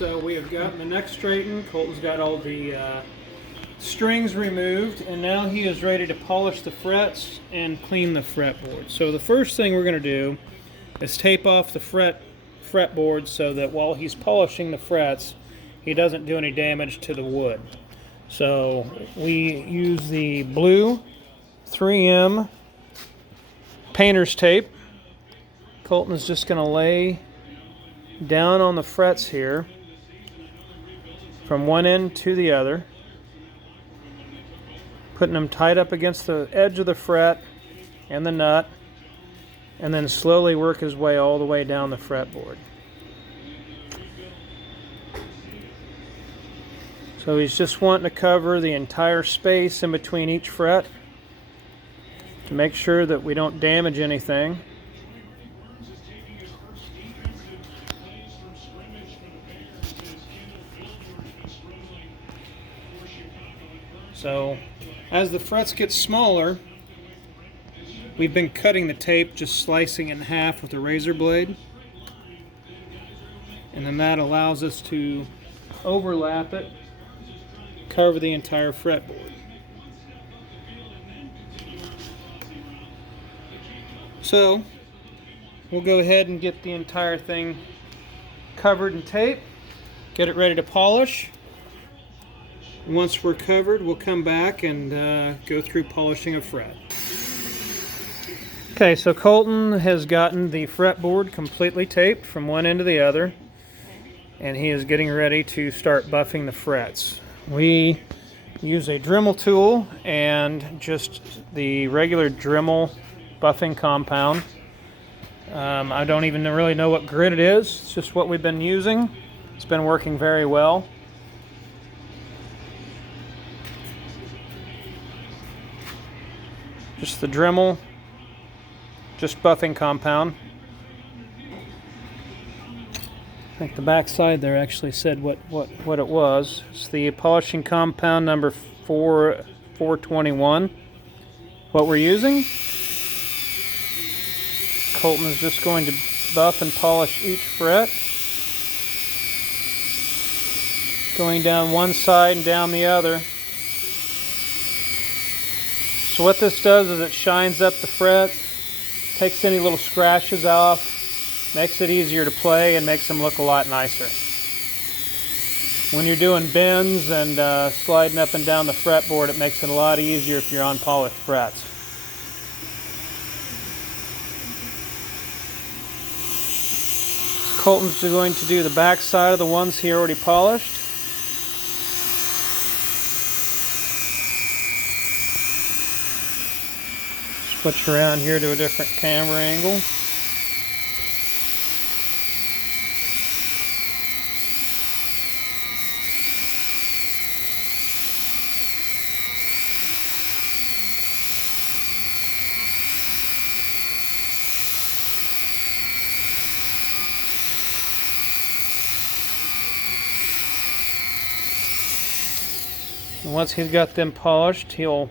so we have gotten the neck straightened. Colton's got all the strings removed, and now he is ready to polish the frets and clean the fretboard. So the first thing we're going to do is tape off the fretboard so that while he's polishing the frets, he doesn't do any damage to the wood. So we use the blue 3M painter's tape. Colton is just going to lay down on the frets here from one end to the other, putting them tight up against the edge of the fret and the nut, and then slowly work his way all the way down the fretboard. So he's just wanting to cover the entire space in between each fret to make sure that we don't damage anything. So as the frets get smaller, we've been cutting the tape, just slicing it in half with a razor blade, and then that allows us to overlap it, cover the entire fretboard. So we'll go ahead and get the entire thing covered in tape, get it ready to polish. Once we're covered, we'll come back and go through polishing a fret. Okay, so Colton has gotten the fretboard completely taped from one end to the other, and he is getting ready to start buffing the frets. We use a Dremel tool and just the regular Dremel buffing compound. I don't even really know what grit it is. It's just what we've been using. It's been working very well. Just the Dremel, just buffing compound. I think the back side there actually said what it was. It's the polishing compound number 421. What we're using. Colton is just going to buff and polish each fret, going down one side and down the other. So what this does is it shines up the fret, takes any little scratches off, makes it easier to play, and makes them look a lot nicer. When you're doing bends and sliding up and down the fretboard, it makes it a lot easier if you're on polished frets. Colton's going to do the back side of the ones he already polished. Switch around here to a different camera angle. And once he's got them polished, he'll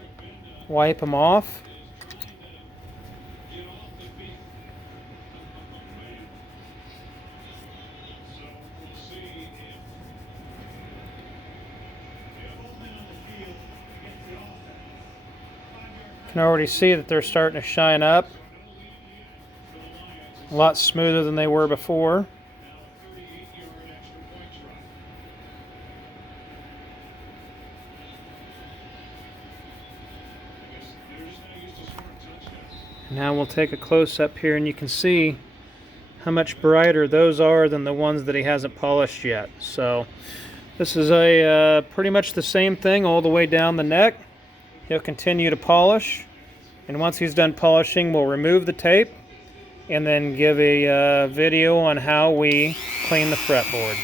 wipe them off. You can already see that they're starting to shine up. A lot smoother than they were before. Now we'll take a close-up here and you can see how much brighter those are than the ones that he hasn't polished yet. So this is a pretty much the same thing all the way down the neck. He'll continue to polish, and once he's done polishing, we'll remove the tape and then give a video on how we clean the fretboard.